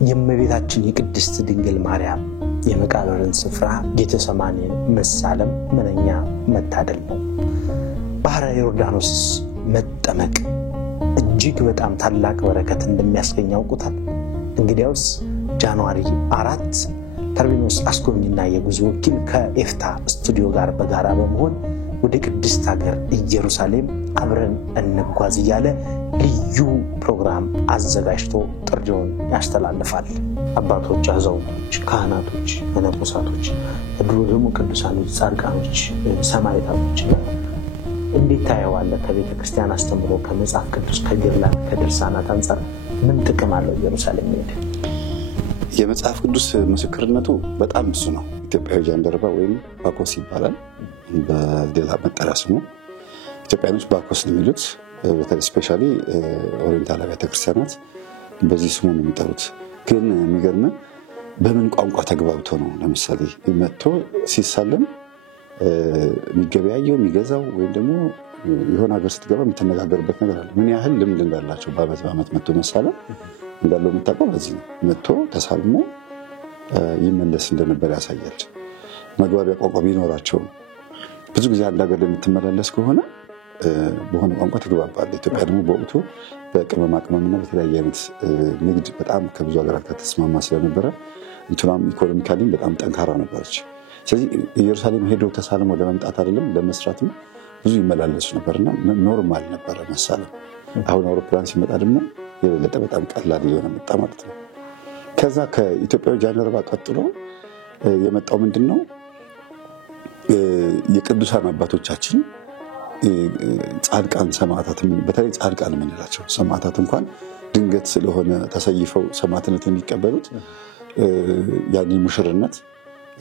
የእመቤታችን የቅድስት ድንግል ማርያም የመቃብርን ስፍራ ጌቴሰማኒን መሳለም ምንኛ መታደል ነው። ባህረ ዮርዳኖስ መጠመቅ እጅግ በጣም ታላቅ በረከት እንደሚያስገኝ ያውቁታል። እንግዲያውስ ጃንዋሪ 4 ተርቢኖስ አስጎብኝና የጉዞ ወኪል ከኤፍታ ስቱዲዮ ጋር በጋራ በመሆን ወደ ቅድስት ሀገር ኢየሩሳሌም አብረን እንጓዝ እያለ ልዩ ፕሮግራም አዘጋጅቶ ጥሪውን ያስተላልፋል። አባቶች፣ አዛውንቶች፣ ካህናቶች፣ መነኮሳቶች፣ ድሮ ደግሞ ቅዱሳኖች፣ ጻድቃኖች፣ ሰማዕታቶች እንዴት ታየዋለህ? ከቤተ ክርስቲያን አስተምሮ ከመጽሐፍ ቅዱስ ከገድላት ከድርሳናት አንፃር ምን ጥቅም አለው ኢየሩሳሌም መሄድ? የመጽሐፍ ቅዱስ ምስክርነቱ በጣም ብዙ ነው። ኢትዮጵያዊ ጃንደረባ ወይም ባኮስ ይባላል በሌላ መጠሪያ ስሙ። ኢትዮጵያኖች ባኮስ ነው የሚሉት። በተለይ ስፔሻሊ ኦሪየንታል አብያተ ክርስቲያናት በዚህ ስሙ ነው የሚጠሩት። ግን የሚገርም በምን ቋንቋ ተግባብቶ ነው ለምሳሌ መጥቶ ሲሳለም የሚገበያየው የሚገዛው ወይም ደግሞ የሆነ ሀገር ስትገባ የምትነጋገርበት ነገር አለ። ምን ያህል ልምድ እንዳላቸው በዓመት መጥቶ መሳለም እንዳለው የምታውቀው በዚህ ነው። መጥቶ ተሳልሞ ይመለስ እንደነበር ያሳያል። መግባቢያ ቋንቋ ቢኖራቸው ብዙ ጊዜ አንድ ሀገር የምትመላለስ ከሆነ በሆነ ቋንቋ ትግባባለህ። ኢትዮጵያ ደግሞ በወቅቱ በቅመማ ቅመምና በተለያየ አይነት ንግድ በጣም ከብዙ ሀገራት ጋር ተስማማ ስለነበረ እንትናም ኢኮኖሚካሊ በጣም ጠንካራ ነበረች። ስለዚህ ኢየሩሳሌም ሄዶ ተሳልሞ ለመምጣት አይደለም ለመስራትም ብዙ ይመላለሱ ነበርና ኖርማል ነበረ መሳለም። አሁን አውሮፕላን ሲመጣ ደግሞ የበለጠ በጣም ቀላል እየሆነ መጣ ማለት ነው። ከዛ ከኢትዮጵያዊ ጃንደረባ ቀጥሎ የመጣው ምንድነው? የቅዱሳን አባቶቻችን ጻድቃን ሰማዕታት፣ በተለይ ጻድቃን የምንላቸው ሰማዕታት እንኳን ድንገት ስለሆነ ተሰይፈው ሰማዕትነት የሚቀበሉት ያንን ሙሽርነት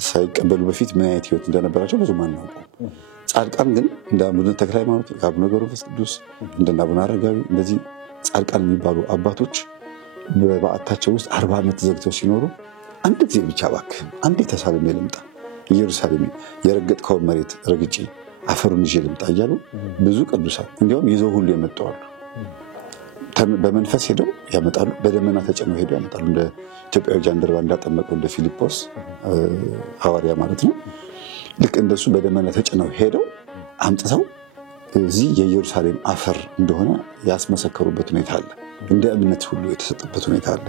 ሳይቀበሉ በፊት ምን አይነት ህይወት እንደነበራቸው ብዙ ማናውቀው። ጻድቃን ግን እንደ አቡነ ተክለ ሃይማኖት፣ አቡነ ገብረ መንፈስ ቅዱስ፣ እንደ አቡነ አረጋዊ እንደዚህ ጻድቃን የሚባሉ አባቶች በበዓታቸው ውስጥ 40 ዓመት ዘግተው ሲኖሩ አንድ ጊዜ ብቻ እባክህ አንዴ ተሳልሜ ልምጣ፣ ኢየሩሳሌም የረገጥከውን መሬት ረግጬ አፈሩን ይዤ ልምጣ እያሉ ብዙ ቅዱሳን እንዲያውም ይዘው ሁሉ የመጣዋሉ። በመንፈስ ሄደው ያመጣሉ፣ በደመና ተጭነው ሄደው ያመጣሉ። እንደ ኢትዮጵያዊ ጃንደረባ እንዳጠመቀው እንደ ፊልጶስ ሐዋርያ ማለት ነው። ልክ እንደሱ በደመና ተጭነው ሄደው አምጥተው እዚህ የኢየሩሳሌም አፈር እንደሆነ ያስመሰከሩበት ሁኔታ አለ። እንደ እምነት ሁሉ የተሰጠበት ሁኔታ አለ።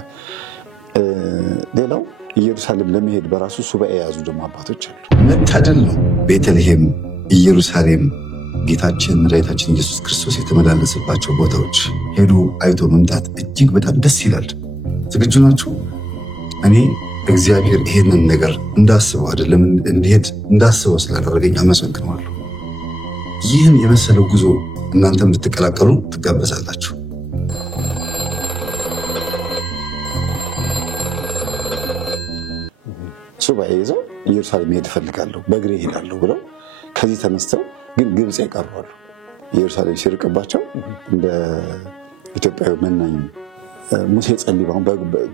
ሌላው ኢየሩሳሌም ለመሄድ በራሱ ሱባኤ የያዙ ደግሞ አባቶች አሉ። መታደል ነው። ቤተልሔም፣ ኢየሩሳሌም ጌታችን መድኃኒታችን ኢየሱስ ክርስቶስ የተመላለሰባቸው ቦታዎች ሄዶ አይቶ መምጣት እጅግ በጣም ደስ ይላል። ዝግጁ ናችሁ? እኔ እግዚአብሔር ይሄንን ነገር እንዳስበው አይደለም እንዲሄድ እንዳስበው ስላደረገኝ አመሰግናለሁ። ይህን የመሰለው ጉዞ እናንተም እንድትቀላቀሉ ትጋበዛላችሁ። ሱባኤ ይዘው ኢየሩሳሌም መሄድ እፈልጋለሁ በእግሬ እሄዳለሁ ብለው ከዚህ ተነስተው ግን ግብጽ ይቀርባሉ። ኢየሩሳሌም ሲርቅባቸው እንደ ኢትዮጵያዊ መናኝ ሙሴ ጸልይ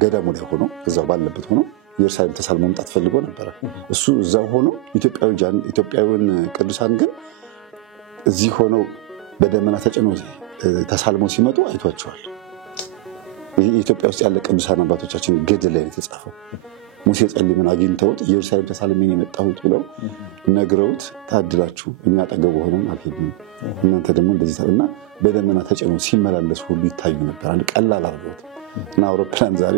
ገዳሙ ላይ ሆኖ እዛው ባለበት ሆኖ ኢየሩሳሌም ተሳልሞ መምጣት ፈልጎ ነበር። እሱ እዛው ሆኖ ኢትዮጵያዊውን ቅዱሳን ግን እዚህ ሆነው በደመና ተጭነው ተሳልመው ሲመጡ አይቷቸዋል። ይህ ኢትዮጵያ ውስጥ ያለ ቅዱሳን አባቶቻችን ገድል ላይ የተጻፈው ሙሴ ጸልይን አግኝተውት ኢየሩሳሌም ተሳልሜ የመጣሁት ብለው ነግረውት ታድላችሁ እኛ አጠገቡ ሆነን አልሄድንም እናንተ ደግሞ እንደዚህ እና በደመና ተጭነው ሲመላለሱ ሁሉ ይታዩ ነበር። አንድ ቀላል አድርገውት እና አውሮፕላን ዛሬ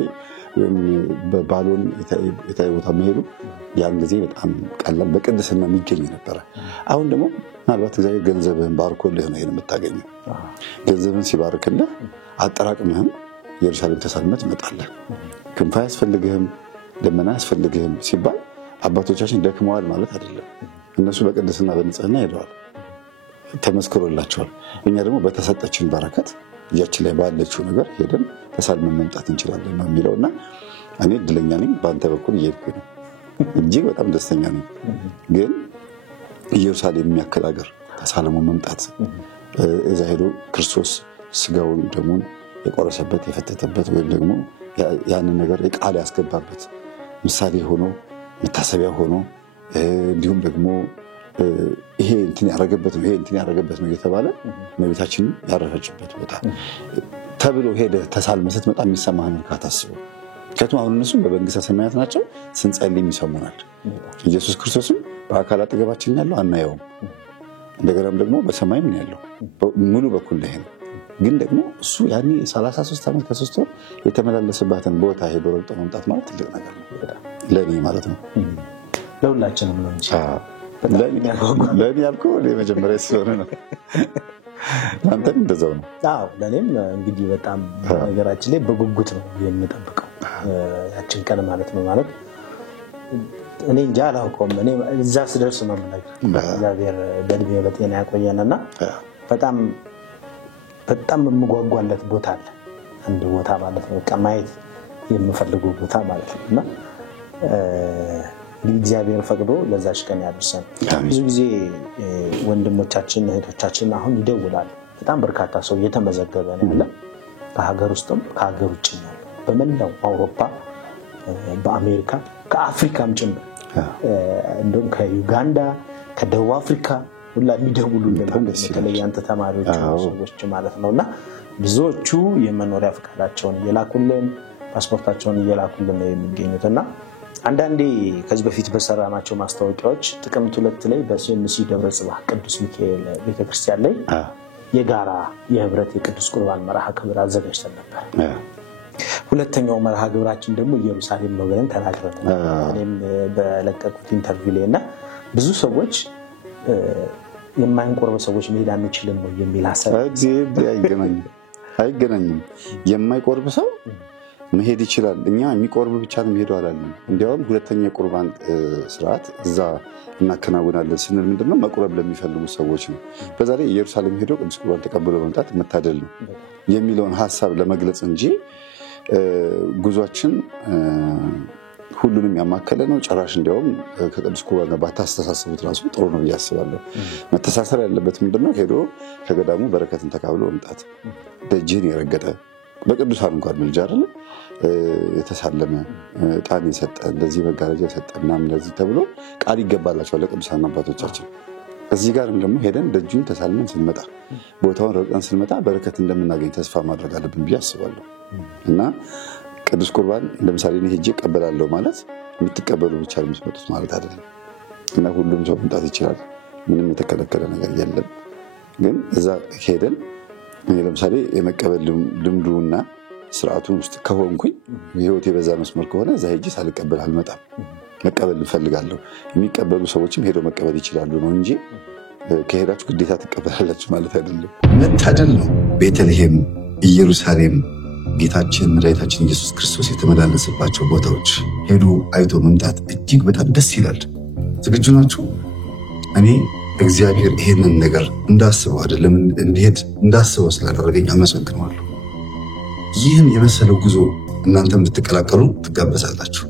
በባሎን የታየ ቦታ መሄዱ ያን ጊዜ በጣም ቀላል በቅድስና የሚገኝ ነበረ። አሁን ደግሞ ምናልባት እግዚአብሔር ገንዘብህን ባርኮልህ ነው ይሄን የምታገኘው። ገንዘብህን ሲባርክልህ አጠራቅምህም ኢየሩሳሌም ተሳልመህ ትመጣለህ። ክንፍ አያስፈልግህም፣ ደመና አያስፈልግህም ሲባል አባቶቻችን ደክመዋል ማለት አይደለም። እነሱ በቅድስና በንጽህና ሄደዋል፣ ተመስክሮላቸዋል። እኛ ደግሞ በተሰጠችን በረከት እያችን ላይ ባለችው ነገር ሄደን ተሳልመን መምጣት እንችላለን ነው የሚለውና እኔ እድለኛ ነኝ። በአንተ በኩል እየሄድኩኝ ነው፣ እጅግ በጣም ደስተኛ ነኝ። ግን ኢየሩሳሌም የሚያክል ሀገር ተሳልሞ መምጣት እዛ ሄዶ ክርስቶስ ስጋውን ደሙን የቆረሰበት የፈተተበት ወይም ደግሞ ያንን ነገር የቃል ያስገባበት ምሳሌ ሆኖ መታሰቢያ ሆኖ እንዲሁም ደግሞ ይሄ እንትን ያረገበት ነው እየተባለ እመቤታችን ያረፈችበት ቦታ ተብሎ ሄደ ተሳልመህ ስትመጣ የሚሰማህን እርካታ አስበው። ምክንያቱም አሁን እነሱ በመንግስተ ሰማያት ናቸው፣ ስንጸልይ ይሰሙናል። ኢየሱስ ክርስቶስም በአካል አጠገባችን ያለው አናየውም፣ እንደገናም ደግሞ በሰማይም ነው ያለው፣ ሙሉ በኩል ላይ ነው። ግን ደግሞ እሱ ያኔ 33 ዓመት ከ3 ወር የተመላለሰባትን ቦታ ሄዶ ረግጦ መምጣት ማለት ትልቅ ነገር ነው ለእኔ ማለት ነው። ለሁላችንም ነው እንጂ ለእኔ ያልኩህ እኔ መጀመሪያ ስለሆነ ነው። አንተም እንደዛው ነው? አዎ ለእኔም እንግዲህ በጣም ነገራችን ላይ በጉጉት ነው የምጠብቀው ያችን ቀን ማለት ነው። ማለት እኔ እንጃ አላውቀውም። እኔ እዛ ስደርስ ነው የምነግርህ። እግዚአብሔር በእድሜ በጤና ያቆየንና በጣም የምጓጓለት ቦታ አለ። አንድ ቦታ ማለት ነው በቃ ማየት የምፈልገው ቦታ ማለት ነው። እና እግዚአብሔር ፈቅዶ ለዛች ቀን ያደርሰን። ብዙ ጊዜ ወንድሞቻችን እህቶቻችን አሁን ይደውላሉ። በጣም በርካታ ሰው እየተመዘገበ ነው ያለ፣ ከሀገር ውስጥም ከሀገር ውጭም ነው። በመላው አውሮፓ፣ በአሜሪካ፣ ከአፍሪካም ጭምር እንደውም ከዩጋንዳ፣ ከደቡብ አፍሪካ ሁላ የሚደውሉልን በተለይ አንተ ተማሪዎች ሰዎች ማለት ነውና ብዙዎቹ የመኖሪያ ፍቃዳቸውን እየላኩልን ፓስፖርታቸውን እየላኩልን ነው የሚገኙትና አንዳንዴ ከዚህ በፊት በሰራናቸው ማስታወቂያዎች ጥቅምት 2 ላይ በሲኤምሲ ደብረ ጽባህ ቅዱስ ሚካኤል ቤተክርስቲያን ላይ የጋራ የህብረት የቅዱስ ቁርባን መርሃ ግብር አዘጋጅተን ነበር። ሁለተኛው መርሃ ግብራችን ደግሞ ኢየሩሳሌም ነው ብለን ተናግረን እኔም በለቀቁት ኢንተርቪው ላይና ብዙ ሰዎች የማይቆርብ ሰዎች መሄድ አንችልም ነው የሚል ሐሳብ አይገናኝም። የማይቆርብ ሰው መሄድ ይችላል። እኛ የሚቆርብ ብቻ ነው መሄዱ አላለም። እንዲያውም ሁለተኛ የቁርባን ስርዓት እዛ እናከናውናለን ስንል ምንድነው መቁረብ ለሚፈልጉ ሰዎች ነው። በዛ ላይ ኢየሩሳሌም ሄዶ ቅዱስ ቁርባን ተቀብሎ መምጣት መታደል ነው የሚለውን ሐሳብ ለመግለጽ እንጂ ጉዟችን ሁሉንም ያማከለ ነው። ጭራሽ እንዲያውም ከቅዱስ ቁርባን ጋር ባታስተሳስቡት ራሱ ጥሩ ነው ብዬ አስባለሁ። መተሳሰር ያለበት ምንድነው ሄዶ ከገዳሙ በረከትን ተቀብሎ መምጣት፣ ደጅን የረገጠ በቅዱሳን እንኳን ምልጃ አይደለ የተሳለመ ዕጣን የሰጠ እንደዚህ መጋረጃ የሰጠ ምናምን እንደዚህ ተብሎ ቃል ይገባላቸዋል ለቅዱሳን አባቶቻችን። እዚህ ጋርም ደግሞ ሄደን ደጁን ተሳልመን ስንመጣ ቦታውን ረግጠን ስንመጣ በረከት እንደምናገኝ ተስፋ ማድረግ አለብን ብዬ አስባለሁ። እና ቅዱስ ቁርባን ለምሳሌ እኔ ሄጄ እቀበላለሁ ማለት የምትቀበሉ ብቻ የምትመጡት ማለት አይደለም። እና ሁሉም ሰው መምጣት ይችላል፣ ምንም የተከለከለ ነገር የለም። ግን እዛ ሄደን ለምሳሌ የመቀበል ልምዱና ስርዓቱን ውስጥ ከሆንኩኝ ህይወቴ በዛ መስመር ከሆነ እዛ ሄጄ ሳልቀበል አልመጣም። መቀበል እንፈልጋለሁ። የሚቀበሉ ሰዎችም ሄደው መቀበል ይችላሉ ነው እንጂ ከሄዳችሁ ግዴታ ትቀበላላችሁ ማለት አይደለም። መታደል ነው። ቤተልሔም፣ ኢየሩሳሌም ጌታችን መድኃኒታችን ኢየሱስ ክርስቶስ የተመላለሰባቸው ቦታዎች ሄዱ አይቶ መምጣት እጅግ በጣም ደስ ይላል። ዝግጁ ናችሁ? እኔ እግዚአብሔር ይሄንን ነገር እንዳስበው አይደለም እንዲሄድ እንዳስበው ስላደረገኝ አመሰግናለሁ። ይህን የመሰለው ጉዞ እናንተም እንድትቀላቀሉ ትጋበዛላችሁ።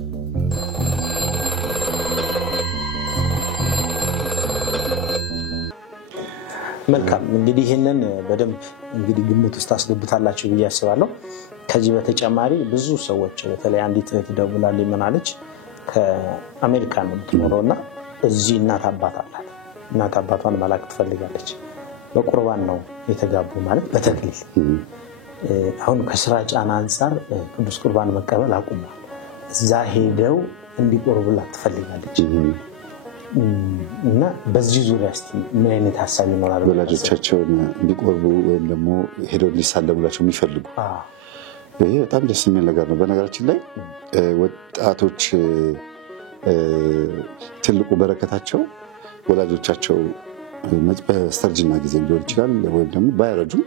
መልካም እንግዲህ ይሄንን በደንብ እንግዲህ ግምት ውስጥ አስገብታላችሁ ብዬ አስባለሁ። ከዚህ በተጨማሪ ብዙ ሰዎች በተለይ አንዲት እህት ደውላልኝ ምን አለች፣ ከአሜሪካ ነው የምትኖረውና እዚህ እናት አባት አላት። እናት አባቷን መላክ ትፈልጋለች። በቁርባን ነው የተጋቡ ማለት በተክሊል። አሁን ከስራ ጫና አንፃር ቅዱስ ቁርባን መቀበል አቁሟል። እዛ ሄደው እንዲቆርቡላት ትፈልጋለች። እና በዚህ ዙሪያ እስቲ ምን አይነት ሐሳብ ይኖራል? ወላጆቻቸውን እንዲቆርቡ ወይም ደግሞ ሄደው እንዲሳለሙላቸው የሚፈልጉ ይሄ በጣም ደስ የሚል ነገር ነው። በነገራችን ላይ ወጣቶች ትልቁ በረከታቸው ወላጆቻቸው በስተርጅና ጊዜ ሊሆን ይችላል፣ ወይም ደግሞ ባይረጁም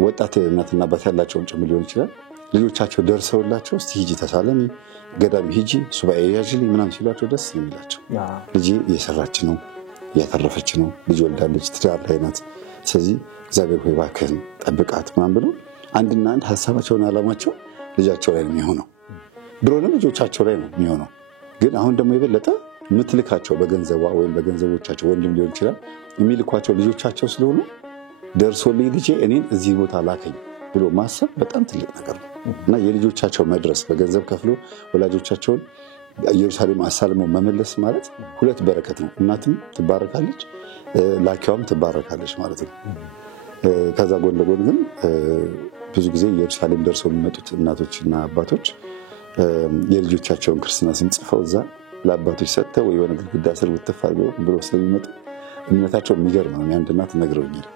ወጣት እናትና አባት ያላቸውን ጭምር ሊሆን ይችላል። ልጆቻቸው ደርሰውላቸው እስቲ ሂጂ ተሳለሚ፣ ገዳም ሂጂ፣ ሱባኤ ያዥልኝ ምናምን ሲሏቸው ደስ የሚላቸው ልጄ እየሰራች ነው፣ እያተረፈች ነው፣ ልጅ ወልዳለች፣ ትዳር ላይ ናት፣ ስለዚህ እግዚአብሔር ሆይ እባክህን ጠብቃት ምናምን ብሎ አንድና አንድ ሀሳባቸውን ዓላማቸው ልጃቸው ላይ ነው የሚሆነው። ድሮንም ልጆቻቸው ላይ ነው የሚሆነው። ግን አሁን ደግሞ የበለጠ የምትልካቸው በገንዘቧ ወይም በገንዘቦቻቸው ወንድም ሊሆን ይችላል የሚልኳቸው ልጆቻቸው ስለሆኑ ደርሶልኝ ልጄ እኔን እዚህ ቦታ ላከኝ ብሎ ማሰብ በጣም ትልቅ ነገር ነው እና የልጆቻቸው መድረስ በገንዘብ ከፍሎ ወላጆቻቸውን ኢየሩሳሌም አሳልመው መመለስ ማለት ሁለት በረከት ነው። እናትም ትባረካለች፣ ላኪዋም ትባረካለች ማለት ነው። ከዛ ጎን ለጎን ግን ብዙ ጊዜ ኢየሩሳሌም ደርሰው የሚመጡት እናቶችና አባቶች የልጆቻቸውን ክርስትና ስም ጽፈው እዛ ለአባቶች ሰጥተው ወይ የሆነ ግድግዳ ስር ውትፍ አድርገው ብሎ ስለሚመጡ እምነታቸው የሚገርም ነው። አንድ እናት ነግረውኛል።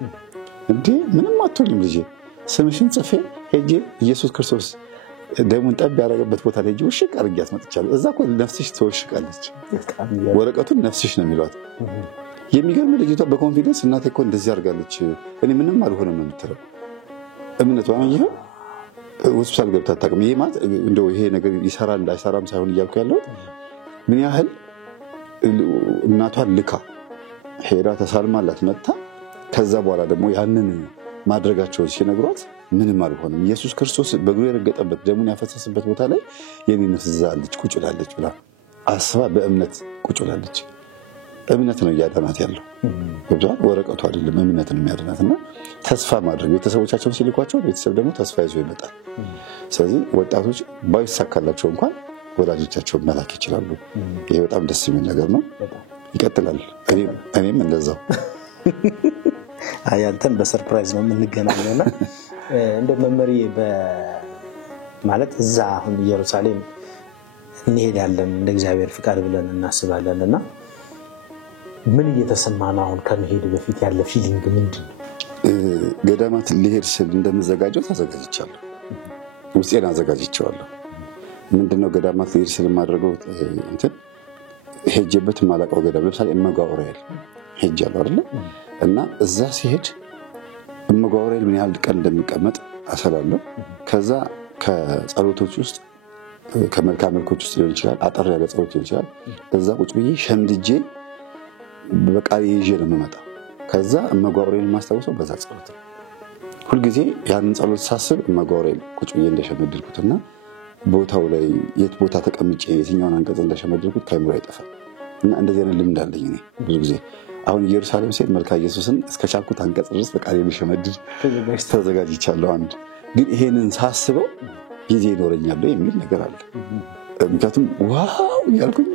እንዴ ምንም አትሆኝም ልጄ፣ ስምሽን ጽፌ ሄጄ ኢየሱስ ክርስቶስ ደሙን ጠብ ያደረገበት ቦታ ላይ ሄጄ ውሽቅ አድርጌያት መጥቻለሁ። እዛ እኮ ነፍስሽ ተወሽቃለች፣ ወረቀቱን ነፍስሽ ነው የሚሏት። የሚገርም ልጅቷ በኮንፊደንስ እናቴ እኮ እንደዚህ አድርጋለች፣ እኔ ምንም አልሆነም ነው የምትለው። እምነቷ ይሄ ሆስፒታል ገብታ አታውቅም። ይሄ ማለት እንደው ይሄ ነገር ይሰራል እንዳይሰራም ሳይሆን እያልኩ ያለው ምን ያህል እናቷን ልካ ሄዳ ተሳልማላት መጣ። ከዛ በኋላ ደግሞ ያንን ማድረጋቸውን ሲነግሯት ምንም አልሆነም፣ ኢየሱስ ክርስቶስ በእግሩ የረገጠበት ደሙን ያፈሰሰበት ቦታ ላይ የኔ ነፍስ እዛ አለች ቁጭ ብላለች ብላ አስባ በእምነት ቁጭ ብላለች። እምነት ነው እያዳናት ያለው። ወረቀቱ አይደለም፣ እምነት ነው የሚያድናት። እና ተስፋ ማድረግ ቤተሰቦቻቸውን ሲልኳቸው ቤተሰብ ደግሞ ተስፋ ይዞ ይመጣል። ስለዚህ ወጣቶች ባይሳካላቸው እንኳን ወላጆቻቸውን መላክ ይችላሉ። ይሄ በጣም ደስ የሚል ነገር ነው። ይቀጥላል። እኔም እንደዛው አንተን በሰርፕራይዝ ነው የምንገናኘውና እንደ መመሪ ማለት እዛ አሁን ኢየሩሳሌም እንሄዳለን እንደ እግዚአብሔር ፍቃድ ብለን እናስባለን። እና ምን እየተሰማ ነው አሁን ከመሄድ በፊት ያለ ፊሊንግ ምንድን ነው? ገዳማት ሊሄድ ስል እንደምዘጋጀው ተዘጋጅቻለሁ። ውስጤን አዘጋጅቼዋለሁ። ምንድነው ገዳማት ሊሄድ ስል የማደርገው እንትን ሄጄበት የማላውቀው ገዳም ለምሳሌ እመጋ ዑራኤል ሄጃለሁ አይደለ? እና እዛ ሲሄድ እመጋ ዑራኤል ምን ያህል ቀን እንደሚቀመጥ አሰላለሁ። ከዛ ከጸሎቶች ውስጥ ከመልካም መልኮች ውስጥ ሊሆን ይችላል፣ አጠር ያለ ጸሎት ሊሆን ይችላል። እዛ ቁጭ ብዬ ሸምድጄ በቃል ይዤ ነው የምመጣው። ከዛ እመጋ ዑራኤልን ማስታወሰው በዛ ጸሎት ነው። ሁልጊዜ ያንን ጸሎት ሳስብ እመጋ ዑራኤል ቁጭ ብዬ እንደሸመድልኩትና ቦታው ላይ የት ቦታ ተቀምጬ የትኛውን አንቀጽ እንደሸመድልኩት ከአይምሮ አይጠፋም። እና እንደዚህ አይነት ልምድ አለኝ እኔ ብዙ ጊዜ። አሁን ኢየሩሳሌም ሲሄድ መልካ ኢየሱስን እስከቻልኩት አንቀጽ ድረስ በቃል የሚሸመድድ ተዘጋጅቻለሁ። አንድ ግን ይሄንን ሳስበው ጊዜ ይኖረኛል የሚል ነገር አለ። ምክንያቱም ዋው እያልኩኝ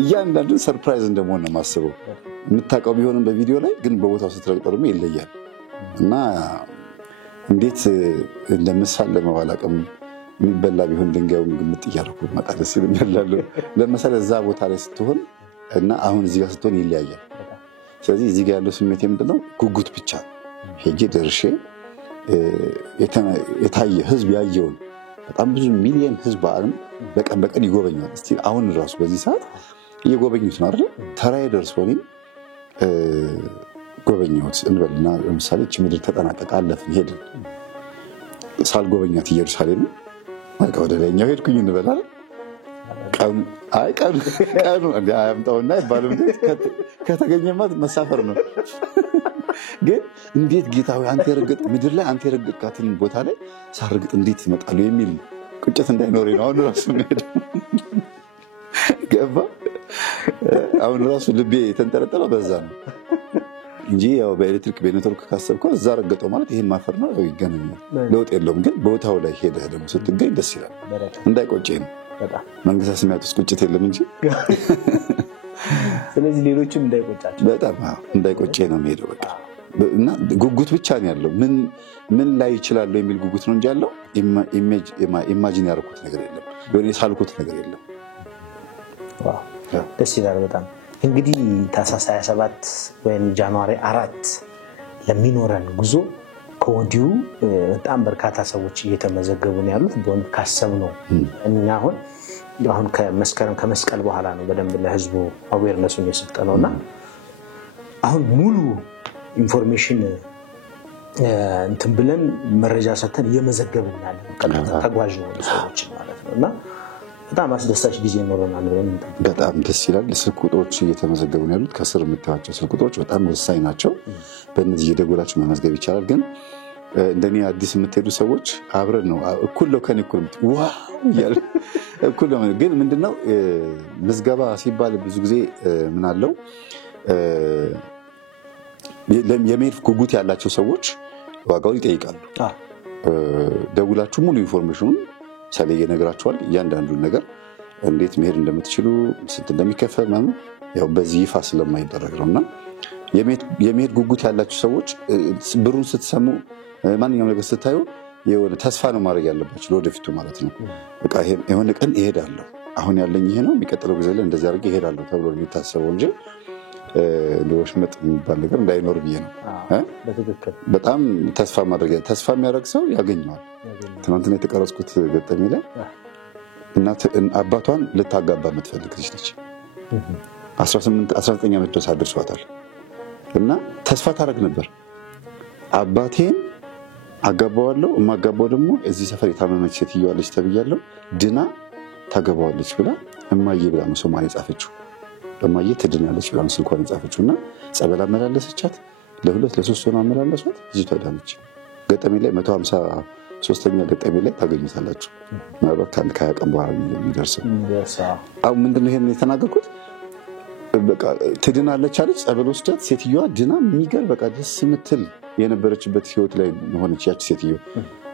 እያንዳንዱን ሰርፕራይዝ እንደመሆን ነው የማስበው። የምታውቀው ቢሆንም በቪዲዮ ላይ ግን በቦታው ስትረግጠው ደግሞ ይለያል። እና እንዴት እንደምሳል ለመባላቅም የሚበላ ቢሆን ድንጋዩን ግምጥ እያደረኩ መጣ ደስ ይለኛል። ለምሳሌ እዛ ቦታ ላይ ስትሆን እና አሁን እዚህ ጋር ስትሆን ይለያያል። ስለዚህ እዚህ ጋር ያለው ስሜት ምንድነው? ጉጉት ብቻ ሄጄ ደርሼ የታየ ህዝብ ያየውን በጣም ብዙ ሚሊዮን ህዝብ በዓለም በቀን በቀን ይጎበኛል። እስቲ አሁን ራሱ በዚህ ሰዓት እየጎበኙት ነው አይደል? ተራዬ ደርሶ እኔም ጎበኘሁት እንበልና ለምሳሌ እቺ ምድር ተጠናቀቀ፣ አለፍን፣ ሄድን። ሳልጎበኛት ኢየሩሳሌም በቃ ወደ ላይኛው ሄድኩኝ እንበላል። ቀኑ አያምጣውና ይባሉ ከተገኘማ መሳፈር ነው። ግን እንዴት ጌታዊ አንተ የረገጥ ምድር ላይ አንተ የረገጥካትን ቦታ ላይ ሳርግጥ እንዴት ይመጣሉ የሚል ቁጭት እንዳይኖር ነው አሁን ራሱ ሄደው ገባ። አሁን ራሱ ልቤ የተንጠለጠለው በዛ ነው እንጂ ያው በኤሌክትሪክ በኔትወርክ ካሰብከው እዛ ረገጠው ማለት ይሄን ማፈር ነው፣ ይገናኛል፣ ለውጥ የለውም። ግን ቦታው ላይ ሄደህ ደግሞ ስትገኝ ደስ ይላል። እንዳይቆጨኝ ነው። መንግስተ ሰማያት ውስጥ ቁጭት የለም እንጂ ስለዚህ ሌሎችም እንዳይቆጫቸው በጣም እንዳይቆጨኝ ነው የምሄደው። በቃ እና ጉጉት ብቻ ነው ያለው። ምን ላይ ይችላል የሚል ጉጉት ነው እንጂ ያለው ኢማጂን ያደረኩት ነገር የለም፣ የሆነ የሳልኩት ነገር የለም። ደስ ይላል በጣም። እንግዲህ ታኅሳስ 27 ወይም ጃንዋሪ 4 ለሚኖረን ጉዞ ከወዲሁ በጣም በርካታ ሰዎች እየተመዘገቡ ነው ያሉት። በእውነት ካሰብነው እኛ አሁን ከመስቀል በኋላ ነው በደንብ ለህዝቡ አዌርነሱን የሰጠነውና አሁን ሙሉ ኢንፎርሜሽን እንትን ብለን መረጃ ሰጥተን እየመዘገብን ያለን ቀጥታ ተጓዥ ነው ሰዎች ማለት ነውና በጣም አስደሳች ጊዜ ይኖረናል ብለን እንጠብቃለን። በጣም ደስ ይላል። ስልክ ቁጥሮች እየተመዘገቡ ነው ያሉት። ከስር የምታዩቸው ስልክ ቁጥሮች በጣም ወሳኝ ናቸው። በእነዚህ እየደወላችሁ መመዝገብ ይቻላል። ግን እንደኔ አዲስ የምትሄዱ ሰዎች አብረን ነው እኩል ነው ከኔ እኩል ዋው ይያል እኩል ነው። ግን ምንድነው ምዝገባ ሲባል ብዙ ጊዜ ምን አለው የመሄድ ጉጉት ያላቸው ሰዎች ዋጋውን ይጠይቃሉ። ደውላችሁ ሙሉ ኢንፎርሜሽኑን ሰለየ ነግራችኋል። እያንዳንዱን ነገር እንዴት መሄድ እንደምትችሉ ስንት እንደሚከፈል ማለት ያው በዚህ ይፋ ስለማይደረግ ነውና የመሄድ ጉጉት ያላችሁ ሰዎች ብሩን ስትሰሙ ማንኛውም ነገር ስታዩ የሆነ ተስፋ ነው ማድረግ ያለባቸው ለወደፊቱ ማለት ነው። በቃ የሆነ ቀን እሄዳለሁ፣ አሁን ያለኝ ይሄ ነው፣ የሚቀጥለው ጊዜ ላይ እንደዚህ አድርጌ እሄዳለሁ ተብሎ የሚታሰበው እንጂ ወሽመጥ የሚባል ነገር እንዳይኖር ብዬ ነው። በጣም ተስፋ ማድረግ ተስፋ የሚያደርግ ሰው ያገኘዋል። ትናንትና የተቀረጽኩት ገጠመኝ ላይ አባቷን ልታጋባ የምትፈልግ ልጅ ነች። 19 ዓመት ድረስ አድርሷታል እና ተስፋ ታደርግ ነበር። አባቴን አጋባዋለሁ፣ የማጋባው ደግሞ እዚህ ሰፈር የታመመች ሴትዮ አለች ተብያለሁ፣ ድና ታገባዋለች ብላ እማዬ ብላ ነው ስሟን የጻፈችው። እማዬ ትድናለች ብላ ነው ስልኳን የጻፈችው እና ጸበል አመላለሰቻት። ለ2-3 ሆነ አመላለሷት፣ ልጅቷ ዳነች። ገጠመኝ ላይ 153ኛ ገጠመኝ ላይ ታገኙታላችሁ። ምናልባት ከ20 ቀን በኋላ የሚደርስ አሁን ምንድነው ይሄን የተናገርኩት? በቃ ትድናለች አለች፣ ጸበል ወስዳት ሴትዮዋ ድና የሚገርም በቃ ደስ የምትል የነበረችበት ህይወት ላይ ሆነች ያቺ ሴትዮ።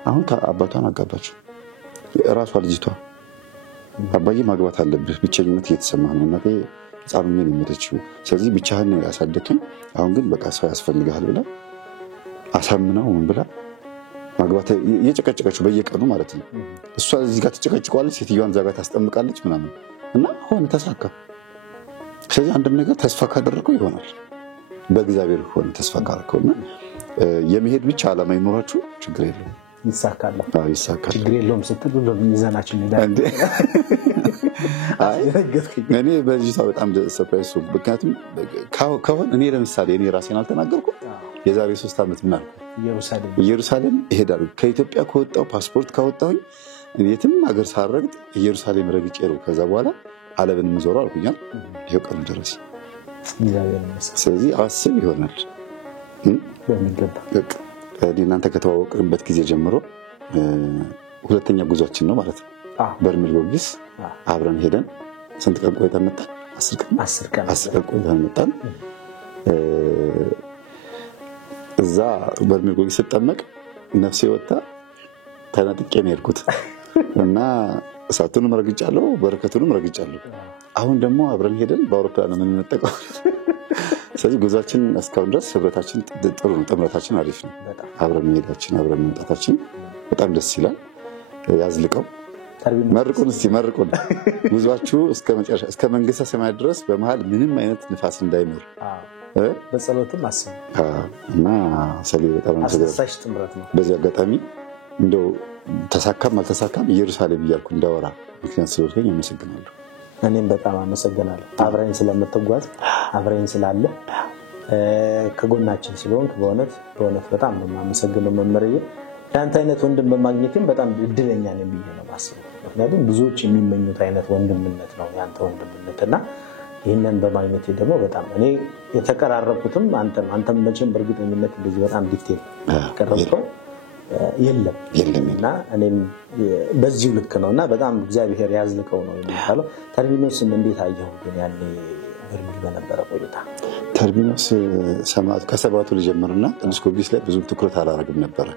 አሁን አባቷን አጋባችው እራሷ ልጅቷ። አባዬ ማግባት አለብህ፣ ብቸኝነት እየተሰማ ነው፣ እናቴ ህፃኑኝ ነው የሞተችው፣ ስለዚህ ብቻህን ነው ያሳደከኝ፣ አሁን ግን በቃ ሰው ያስፈልግሃል ብላ አሳምናው ምን ብላ ማግባት እየጨቀጨቀችው በየቀኑ ማለት ነው። እሷ እዚህ ጋር ትጨቀጭቀዋለች፣ ሴትዮዋን እዛ ጋር ታስጠምቃለች ምናምን እና ሆነ ተሳካ። ስለዚህ አንድ ነገር ተስፋ ካደረገው ይሆናል። በእግዚአብሔር ሆነ ተስፋ ካደረገውና የመሄድ ብቻ ዓላማ ይኖራችሁ ችግር የለውም፣ ይሳካል። አዎ ይሳካል። ችግር የለውም ስትል ሁሉ ሚዛናችን ይላል እንዴ? እኔ በዚህ በጣም ሰርፕራይዝ ነው። ምክንያቱም ከሆነ እኔ ለምሳሌ እኔ ራሴን አልተናገርኩም። የዛሬ 3 ዓመት ምን አልኩ? ኢየሩሳሌም እሄዳለሁ። ከኢትዮጵያ ከወጣሁ ፓስፖርት ካወጣሁኝ የትም ሀገር ሳረግጥ ኢየሩሳሌም ረግጬ ነው ከዛ በኋላ ዓለምን የምዞረው አልኩኛል። ይሄው ቀኑ ደረሰ። ስለዚህ አስብ ይሆናል በሚገባ እናንተ ከተዋወቅንበት ጊዜ ጀምሮ 2ኛ ጉዟችን ነው ማለት ነው። በርሜል ጊዮርጊስ አብረን ሄደን ስንት ቀን ቆይተን መጣን? 10 ቀን ቆይተን መጣን። እዛ በርሜል ጊዮርጊስ ስጠመቅ ነፍሴ ወጣ ተነጥቄ ነው የሄድኩት እና እሳቱንም ረግጫለሁ፣ በረከቱንም ረግጫለሁ። አሁን ደግሞ አብረን ሄደን በአውሮፕላን ነው የምንጠቀው። ስለዚህ ጉዟችን እስካሁን ድረስ ህብረታችን ጥሩ ነው፣ ጥምረታችን አሪፍ ነው። አብረን መሄዳችን አብረን መምጣታችን በጣም ደስ ይላል። ያዝልቀው። መርቁን እስቲ መርቁን። ጉዟችሁ እስከ መጨረሻ እስከ መንግስተ ሰማያት ድረስ በመሃል ምንም አይነት ንፋስ እንዳይኖር በጸሎትም አስቡ እና ሰሊ በጣም አስደሳች ጥምረት ነው። በዚህ አጋጣሚ እንደው ተሳካም አልተሳካም ኢየሩሳሌም እያልኩ እንዳወራ ምክንያት ስለሆነኝ አመሰግናለሁ። እኔም በጣም አመሰግናለሁ። አብረን ስለምትጓዝ አብረን ስላለ ከጎናችን ስለሆንክ በእውነት በጣም ነው የማመሰግነው። መመሪያ ያንተ አይነት ወንድም በማግኘትም በጣም እድለኛ ነኝ ብዬ ነው የማስበው። ምክንያቱም ብዙዎች የሚመኙት አይነት ወንድምነት ነው ያንተ ወንድምነትና ይህንን በማግኘት ደግሞ በጣም እኔ የተቀራረብኩትም አንተም መቼም በእርግጠኝነት እንደዚህ በጣም ዲቴል ቀረብከው የለም እና እኔም በዚሁ ልክ ነውና በጣም እግዚአብሔር ያዝልቀው ነው የሚባለው። ተርቢኖስን እንዴት አየሁ ግን ያኔ በርሜል በነበረ ቆይታ? ተርቢኖስ ከሰባቱ ልጀምርና ቅዱስ ጊዮርጊስ ላይ ብዙ ትኩረት አላደረግም ነበረ።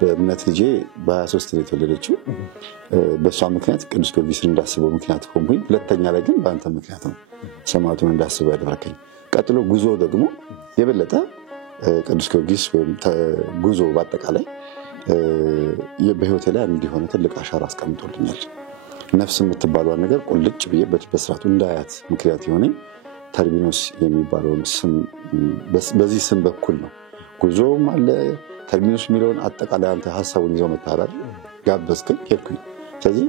በእምነት ልጄ በ23 ነው የተወለደችው። በእሷ ምክንያት ቅዱስ ጊዮርጊስን እንዳስበው ምክንያት ሆንኩኝ። ሁለተኛ ላይ ግን በአንተ ምክንያት ነው ሰማዕቱን እንዳስበው ያደረከኝ። ቀጥሎ ጉዞ ደግሞ የበለጠ ቅዱስ ጊዮርጊስ ወይም ጉዞ በአጠቃላይ በህይወቴ ላይ እንዲሆነ ትልቅ አሻራ አስቀምጦልኛል። ነፍስ የምትባለው ነገር ቁልጭ ብዬ በስርዓቱ እንዳያት ምክንያት የሆነኝ ተርቢኖስ የሚባለውን ስም በዚህ ስም በኩል ነው። ጉዞም አለ ተርቢኖስ የሚለውን አጠቃላይ አንተ ሀሳቡን ይዘው መታላል ጋበዝከኝ፣ ሄድኩኝ። ስለዚህ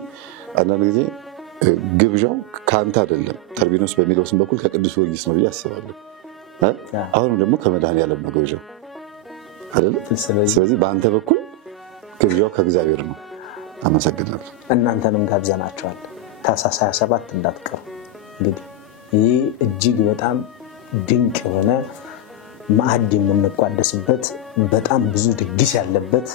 አንዳንድ ጊዜ ግብዣው ከአንተ አይደለም ተርቢኖስ በሚለው ስም በኩል ከቅዱስ ጊዮርጊስ ነው ብዬ አስባለሁ። አሁንም ደግሞ ከመድኃኔዓለም ነው ግብዣው አይደል? ስለዚህ በአንተ በኩል ግብዣው ከእግዚአብሔር ነው። አመሰግናለሁ። እናንተንም ጋብዘናችኋል። ታኅሳስ 27 እንዳትቀሩ። እንግዲህ ይህ እጅግ በጣም ድንቅ የሆነ ማዕድ የምንቋደስበት በጣም ብዙ ድግስ ያለበት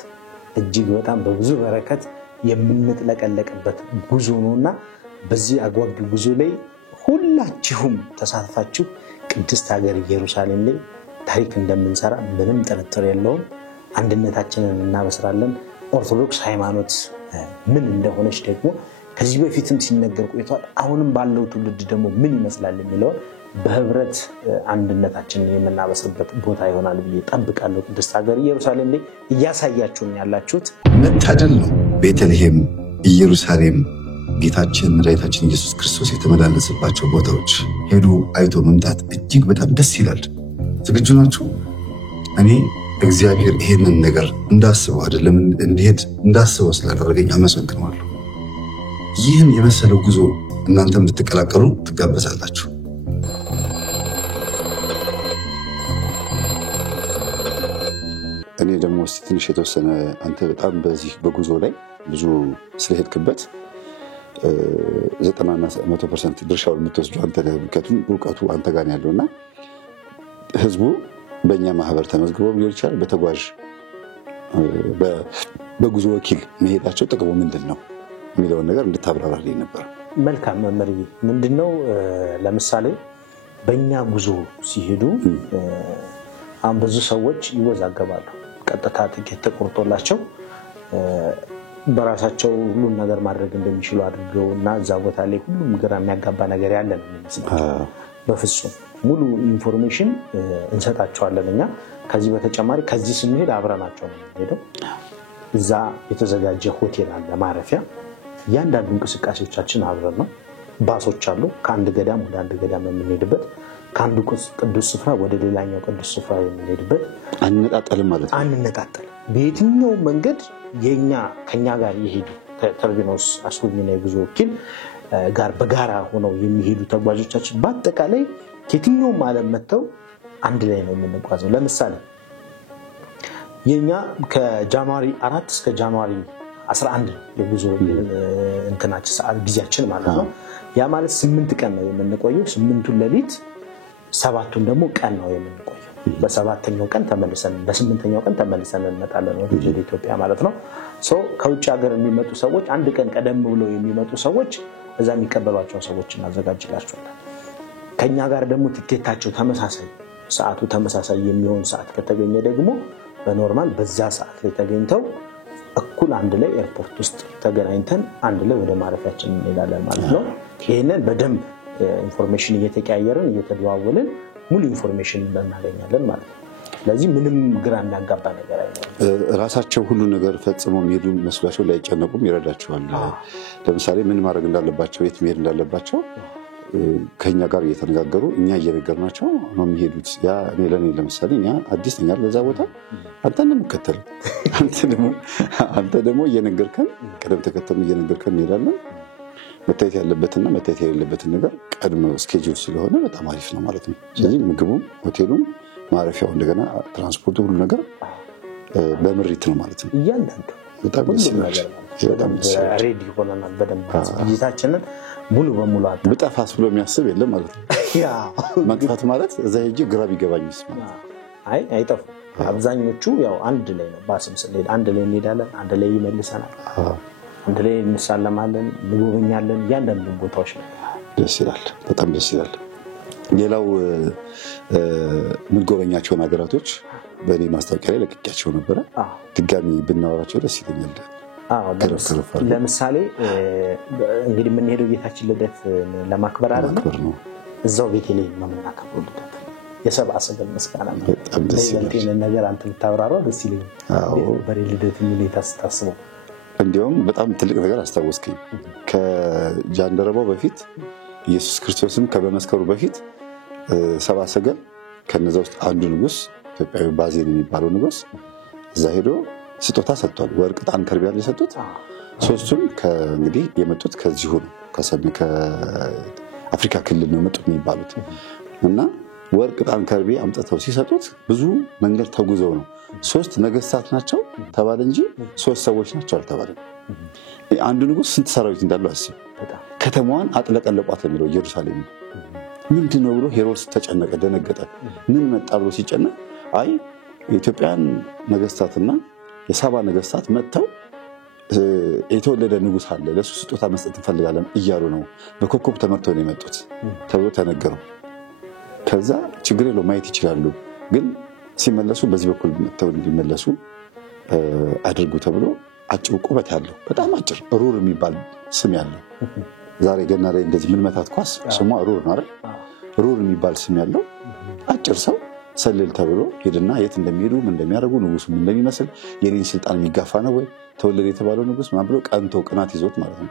እጅግ በጣም በብዙ በረከት የምንጥለቀለቅበት ጉዞ ነውና በዚህ አጓጊ ጉዞ ላይ ሁላችሁም ተሳትፋችሁ ቅድስት ሀገር ኢየሩሳሌም ላይ ታሪክ እንደምንሰራ ምንም ጥርጥር የለውም። አንድነታችንን እናበስራለን። ኦርቶዶክስ ሃይማኖት ምን እንደሆነች ደግሞ ከዚህ በፊትም ሲነገር ቆይቷል። አሁንም ባለው ትውልድ ደግሞ ምን ይመስላል የሚለው በህብረት አንድነታችንን የምናበስርበት ቦታ ይሆናል ብዬ ጠብቃለሁ። ቅድስት ሀገር ኢየሩሳሌም ላይ እያሳያችሁን ያላችሁት መታደል ነው። ቤተልሔም፣ ኢየሩሳሌም ጌታችን መድኃኒታችን ኢየሱስ ክርስቶስ የተመላለሰባቸው ቦታዎች ሄዱ አይቶ መምጣት እጅግ በጣም ደስ ይላል። ዝግጁ ናችሁ? እኔ እግዚአብሔር ይሄንን ነገር እንዳስበው አይደለም እንዲሄድ እንዳስበው ስላደረገኝ አመሰግናለሁ። ይህን የመሰለው ጉዞ እናንተም እንድትቀላቀሉ ትጋበዛላችሁ። እኔ ደግሞ ትንሽ የተወሰነ አንተ በጣም በዚህ በጉዞ ላይ ብዙ ስለሄድክበት 90% ድርሻውን የምትወስደው አንተ ነህ። ምክንያቱም እውቀቱ አንተ ጋር ያለውና ህዝቡ በእኛ ማህበር ተመዝግበው ሊሆን ይችላል። በተጓዥ በጉዞ ወኪል መሄዳቸው ጥቅሙ ምንድን ነው የሚለውን ነገር እንድታብራራልኝ ነበር። መልካም መምህር፣ ምንድነው ለምሳሌ በእኛ ጉዞ ሲሄዱ አሁን ብዙ ሰዎች ይወዛገባሉ። ቀጥታ ትኬት ተቆርጦላቸው በራሳቸው ሁሉን ነገር ማድረግ እንደሚችሉ አድርገው እና እዛ ቦታ ላይ ሁሉም ግራ የሚያጋባ ነገር ያለ ነው የሚመስላቸው። በፍጹም ሙሉ ኢንፎርሜሽን እንሰጣቸዋለን እኛ። ከዚህ በተጨማሪ ከዚህ ስንሄድ አብረናቸው ነው የምንሄደው። እዛ የተዘጋጀ ሆቴል አለ ማረፊያ። እያንዳንዱ እንቅስቃሴዎቻችን አብረን ነው። ባሶች አሉ ከአንድ ገዳም ወደ አንድ ገዳም የምንሄድበት፣ ከአንዱ ቅዱስ ስፍራ ወደ ሌላኛው ቅዱስ ስፍራ የምንሄድበት። አንነጣጠልም ማለት ነው። አንነጣጠልም። በየትኛው መንገድ ከኛ ጋር የሄዱ ተርቢኖስ አስጎብኝና የጉዞ ወኪል ጋር በጋራ ሆነው የሚሄዱ ተጓዦቻችን በአጠቃላይ ከየትኛውም ዓለም መጥተው አንድ ላይ ነው የምንጓዘው። ለምሳሌ የኛ ከጃንዋሪ 4 እስከ ጃንዋሪ 11 የጉዞ እንትናችን ሰዓት ጊዜያችን ማለት ነው። ያ ማለት 8 ቀን ነው የምንቆየው። 8ቱን ሌሊት 7ቱን ደግሞ ቀን ነው የምንቆየው። በ7ኛው ቀን ተመልሰን በ8ኛው ቀን ተመልሰን እንመጣለን ወደ ኢትዮጵያ ማለት ነው። ከውጭ ሀገር የሚመጡ ሰዎች አንድ ቀን ቀደም ብለው የሚመጡ ሰዎች እዛ የሚቀበሏቸው ሰዎች እናዘጋጅላቸዋለን። ከኛ ጋር ደግሞ ትኬታቸው ተመሳሳይ ሰዓቱ ተመሳሳይ የሚሆን ሰዓት ከተገኘ ደግሞ በኖርማል በዛ ሰዓት ላይ ተገኝተው እኩል አንድ ላይ ኤርፖርት ውስጥ ተገናኝተን አንድ ላይ ወደ ማረፊያችን እንሄዳለን ማለት ነው። ይሄንን በደንብ ኢንፎርሜሽን እየተቀያየርን እየተደዋወልን ሙሉ ኢንፎርሜሽን እናገኛለን ማለት ነው። ስለዚህ ምንም ግራ እንዳጋባ ነገር አይደለም። ራሳቸው ሁሉ ነገር ፈጽመው የሚሄዱ መስሏቸው ላይጨነቁም ይረዳቸዋል። ለምሳሌ ምን ማድረግ እንዳለባቸው የት መሄድ እንዳለባቸው ከኛ ጋር እየተነጋገሩ እኛ እየነገርናቸው ነው የሚሄዱት። ያ እኔ ለኔ ለምሳሌ እኛ አዲስ ነኝ ለዛ ቦታ አንተ እንደምከተል አንተ ደግሞ እየነገርከን ቀደም ተከተል እየነገርከን እንሄዳለን። መታየት ያለበትና መታየት የሌለበትን ነገር ቀድሞ ስኬጁል ስለሆነ በጣም አሪፍ ነው ማለት ነው። ስለዚህ ምግቡም፣ ሆቴሉም፣ ማረፊያው እንደገና ትራንስፖርቱ ሁሉ ነገር በምሪት ነው ማለት ነው። እያንዳንዱ በጣም ደስ ይላል። ሬዲ ሆነናል። በደንብ ዝግጅታችንን ሙሉ በሙሉ ብጠፋስ ብሎ የሚያስብ የለም ማለት ነው። ያ መጥፋት ማለት እዛ ሄጄ ግራ ቢገባኝስ ማለት አይ አይጠፉም። አብዛኞቹ ያው አንድ ላይ ነው። ባስም ስንሄድ አንድ ላይ እንሄዳለን፣ አንድ ላይ ይመልሰናል፣ አንድ ላይ እንሳለማለን፣ እንጎበኛለን። እያንዳንዱ ቦታዎች ነው። ደስ ይላል። በጣም ደስ ይላል። ሌላው የምንጎበኛቸውን ሀገራቶች በእኔ ማስታወቂያ ላይ ለቅቄያቸው ነበረ። ድጋሚ ብናወራቸው ደስ ይለኛል። ለምሳሌ እንግዲህ የምንሄደው ጌታችን ልደት ለማክበር አይደለም፣ እዛው ቤተልሔም ነው የምናከብረው ልደት። የሰብአ ሰገል ምስጋና ነው። ለይበልጤን ነገር አንተ ልታወራራው ደስ ይለኛል። በሬ ልደት ሁኔታ ስታስበው እንዲያውም በጣም ትልቅ ነገር አስታወስከኝ። ከጃንደረባው በፊት ኢየሱስ ክርስቶስም ከመመስከሩ በፊት ሰብአ ሰገል ከነዛ ውስጥ አንዱ ንጉስ ኢትዮጵያዊ ባዜን የሚባለው ንጉስ እዛ ሄዶ ስጦታ ሰጥቷል። ወርቅ፣ ዕጣን፣ ከርቤ ያለ ሰጡት። ሶስቱም እንግዲህ የመጡት ከዚሁ ነው ከአፍሪካ ክልል ነው የመጡት የሚባሉት እና ወርቅ፣ ዕጣን፣ ከርቤ አምጥተው ሲሰጡት ብዙ መንገድ ተጉዘው ነው። 3 ነገስታት ናቸው ተባለ እንጂ 3 ሰዎች ናቸው አልተባለም። አንዱ ንጉስ ስንት ሰራዊት እንዳለው አስብ። ከተማዋን አጥለቀለቋት የሚለው ኢየሩሳሌም ምንድነው ብሎ ሄሮድስ ተጨነቀ፣ ደነገጠ። ምን መጣ ብሎ ሲጨነቅ አይ የኢትዮጵያን ነገስታትና የሳባ ነገስታት መጥተው የተወለደ ንጉስ አለ ለሱ ስጦታ መስጠት እንፈልጋለን እያሉ ነው፣ በኮከብ ተመርተው ነው የመጡት ተብሎ ተነገረው። ከዛ ችግር የለው ማየት ይችላሉ፣ ግን ሲመለሱ በዚህ በኩል መጥተው እንዲመለሱ አድርጉ ተብሎ አጭር ቁመት ያለው በጣም አጭር ሩር የሚባል ስም ያለው ዛሬ ገና ላይ እንደዚህ ምን መታት ኳስ ስሟ ሩር ነው አይደል? ሩር የሚባል ስም ያለው አጭር ሰው ሰልል ተብሎ ሄድና የት እንደሚሄዱ ምን እንደሚያደርጉ ንጉሱ ምን እንደሚመስል የኔን ስልጣን የሚጋፋ ነው ወይ ተወለደ የተባለው ንጉስ ማን ብሎ ቀንቶ ቅናት ይዞት ማለት ነው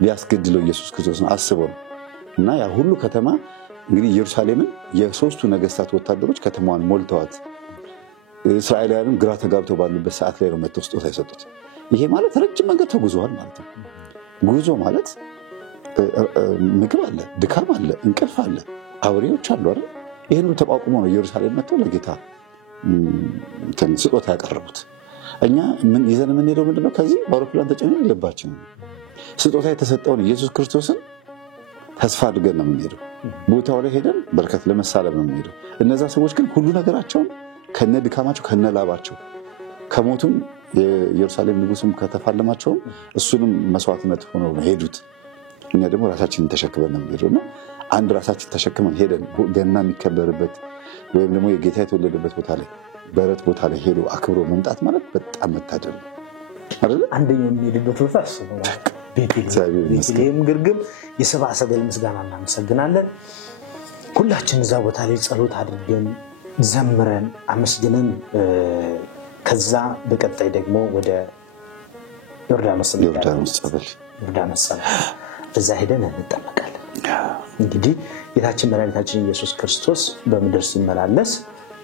ሊያስገድለው ኢየሱስ ክርስቶስን አስበው ነው። እና ያ ሁሉ ከተማ እንግዲህ ኢየሩሳሌምን የሶስቱ ነገስታት ወታደሮች ከተማዋን ሞልተዋት እስራኤላውያንም ግራ ተጋብተው ባሉበት ሰዓት ላይ ነው መጥተው ስጦታ የሰጡት። ይሄ ማለት ረጅም መንገድ ተጉዘዋል ማለት ነው። ጉዞ ማለት ምግብ አለ፣ ድካም አለ፣ እንቅልፍ አለ፣ አብሬዎች አሉ አይደል? ይሄን ተቋቁሞ ነው ኢየሩሳሌም መጥተው ለጌታ ስጦታ ያቀረቡት። እኛ ምን ይዘን የምንሄደው ምንድነው? ከዚህ በአውሮፕላን ተጨምረን ልባችን ስጦታ የተሰጠውን ኢየሱስ ክርስቶስን ተስፋ አድርገን ነው የምንሄደው። ቦታው ላይ ሄደን በረከት ለመሳለም ነው የምንሄደው። እነዛ ሰዎች ግን ሁሉ ነገራቸውን ከነ ድካማቸው ከነ ላባቸው ከሞቱም የኢየሩሳሌም ንጉስም ከተፋለማቸው እሱንም መስዋዕትነት ሆነው ነው ሄዱት። እኛ ደግሞ ራሳችንን ተሸክመን ነው የምንሄደው። እና አንድ ራሳችን ተሸክመን ሄደን ገና የሚከበርበት ወይም ደግሞ የጌታ የተወለደበት ቦታ ላይ በረት ቦታ ላይ ሄዶ አክብሮ መምጣት ማለት በጣም መታደል ነው አይደል? አንደኛው የሚሄድበት ቦታ እሱ ነው። ቤተልሔም ግርግም የሰብአ ሰገል ምስጋና እናመሰግናለን። ሁላችን እዛ ቦታ ላይ ጸሎት አድርገን ዘምረን አመስግነን ከዛ በቀጣይ ደግሞ ወደ ዮርዳኖስ ጸበል እዛ ሄደን እንጠመቃለን። እንግዲህ ጌታችን መድኃኒታችን ኢየሱስ ክርስቶስ በምድር ሲመላለስ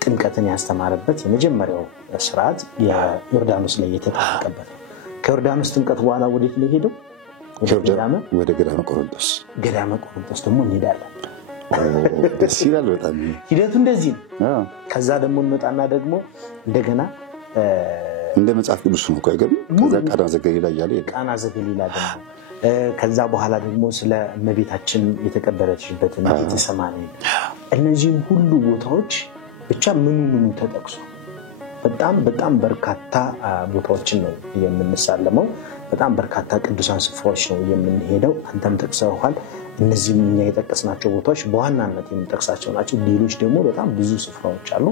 ጥምቀትን ያስተማረበት የመጀመሪያው ስርዓት የዮርዳኖስ ላይ የተጠመቀበት ነው። ከዮርዳኖስ ጥምቀት በኋላ ወዴት ነው ሄደው? ወደ ገዳመ ቆሮንቶስ። ገዳመ ቆሮንቶስ ደግሞ እንሄዳለን። ደስ ይላል በጣም ሂደቱ እንደዚህ ነው። ከዛ ደግሞ እንመጣና ደግሞ እንደገና እንደ መጽሐፍ ቅዱስ ነው እኮ አይገርም? ከዛ ቃና ዘገሊላ እያለ ቃና ዘገሊላ ደግሞ ከዛ በኋላ ደግሞ ስለ እመቤታችን የተቀበረችበት ጌቴሴማኒ እነዚህም ሁሉ ቦታዎች ብቻ ምኑ ተጠቅሶ በጣም በርካታ ቦታዎችን ነው የምንሳለመው። በጣም በርካታ ቅዱሳን ስፍራዎች ነው የምንሄደው። አንተም ጠቅሰዋል። እነዚህም እኛ የጠቀስናቸው ቦታዎች በዋናነት የምንጠቅሳቸው ናቸው። ሌሎች ደግሞ በጣም ብዙ ስፍራዎች አሉ።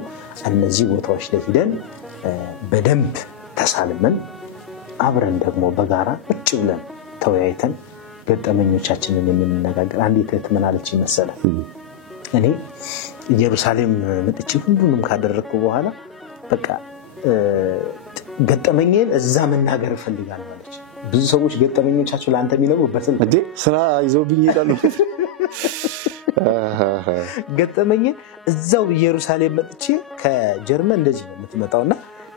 እነዚህ ቦታዎች ላይ ሄደን በደንብ ተሳልመን አብረን ደግሞ በጋራ ቁጭ ብለን ተወያይተን ገጠመኞቻችንን የምንነጋገር። አንዲት እህት ምን አለች መሰለህ? እኔ ኢየሩሳሌም መጥቼ ሁሉንም ካደረግኩ በኋላ በቃ ገጠመኝን እዛ መናገር እፈልጋለሁ አለች። ብዙ ሰዎች ገጠመኞቻቸው ለአንተ የሚነግሩበት እንዴ ስራ ይዘውብኝ ይላሉ። ገጠመኝን እዛው ኢየሩሳሌም መጥቼ ከጀርመን እንደዚህ ነው የምትመጣውና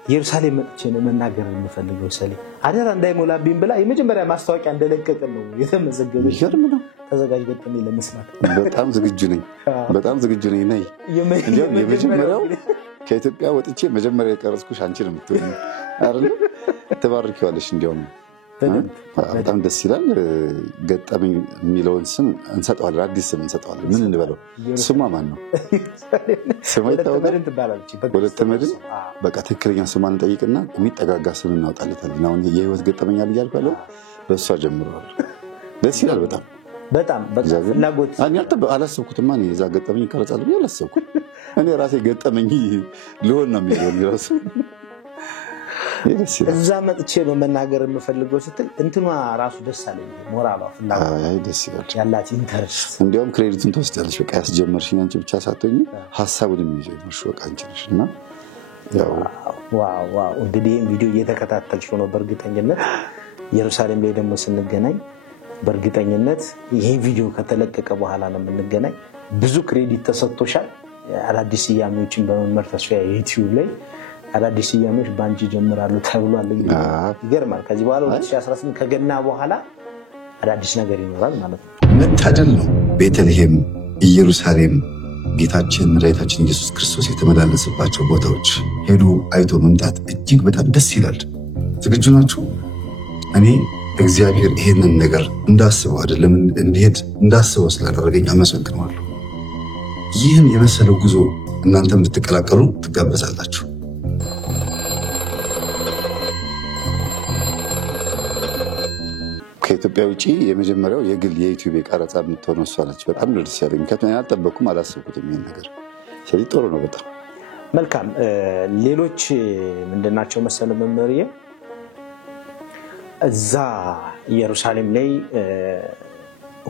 ኢየሩሳሌም መጥቼ ነው መናገር የምፈልገው ሰሌ አደራ እንዳይሞላብኝ ብላ የመጀመሪያ ማስታወቂያ እንደለቀቀ ነው የተመዘገበው። ይገርም ነው። ተዘጋጅ ገጠመኝ ለመስማት በጣም ዝግጁ ነኝ ነይ። እንዴም የመጀመሪያው ከኢትዮጵያ ወጥቼ መጀመሪያ የቀረጽኩሽ አንቺ ነው የምትሆኚ አይደል? ተባርኪዋለሽ። እንዲያውም በጣም ደስ ይላል። ገጠመኝ የሚለውን ስም እንሰጠዋለን፣ አዲስ ስም እንሰጠዋለን። ምን እንበለው? ስሟ ማን ነው? ስሟ ይታወቃል። ወለተ መድን። በቃ ትክክለኛ ስሟን እንጠይቅና የሚጠጋጋ ስም እናወጣለታለን። አሁን የህይወት ገጠመኝ አለ እያልኩ ያለው በእሷ ጀምረዋል። ደስ ይላል በጣም ፍላጎት አላሰብኩትማ። እኔ እዛ ገጠመኝ ይቀረጻል ብዬ አላሰብኩም። እኔ ራሴ ገጠመኝ ልሆን ነው የሚሆን ራሱ እዛ መጥቼ በመናገር የምፈልገው ስትል እንትኗ ራሱ ደስ አለኝ። ሞራሏ ፍላጎት ደስ ይላል ያላት ኢንተረስት። እንዲያውም ክሬዲቱን ትወስዳለች። በቃ ያስጀመርሽኝ አንቺ ብቻ ሳትሆኚ ሀሳቡን የሚጀምርሽ በቃ አንቺ ነሽ። እና ዋው እንግዲህ ቪዲዮ እየተከታተልሽ ነው በእርግጠኝነት። ኢየሩሳሌም ላይ ደግሞ ስንገናኝ በእርግጠኝነት ይሄ ቪዲዮ ከተለቀቀ በኋላ ነው የምንገናኝ። ብዙ ክሬዲት ተሰጥቶሻል። አዳዲስ ስያሜዎችን በመመር ተስፋዬ ዩቲዩብ ላይ አዳዲስ ስያሜዎች ባንቺ ጀምራሉ ተብሏል። ይገርማል። ከዚህ በኋላ 2018 ከገና በኋላ አዳዲስ ነገር ይኖራል ማለት ነው። መታደል ነው። ቤተልሔም፣ ኢየሩሳሌም ጌታችን መድኃኒታችን ኢየሱስ ክርስቶስ የተመላለሰባቸው ቦታዎች ሄዱ አይቶ መምጣት እጅግ በጣም ደስ ይላል። ዝግጁ ናችሁ? እኔ እግዚአብሔር ይሄንን ነገር እንዳስበው አይደለም እንዲሄድ እንዳስበው ስላደረገኝ አመሰግናለሁ። ይህን የመሰለው ጉዞ እናንተም እንድትቀላቀሉ ትጋበዛላችሁ። ከኢትዮጵያ ውጪ የመጀመሪያው የግል የዩቲዩብ ቀረጻ የምትሆነው እሷ ነች። በጣም ደስ ያለኝ። ምክንያቱም አልጠበኩም፣ አላሰብኩትም ይሄን ነገር። ስለዚህ ጥሩ ነው። በጣም መልካም። ሌሎች ምንድናቸው መሰለ መመሪያ እዛ ኢየሩሳሌም ላይ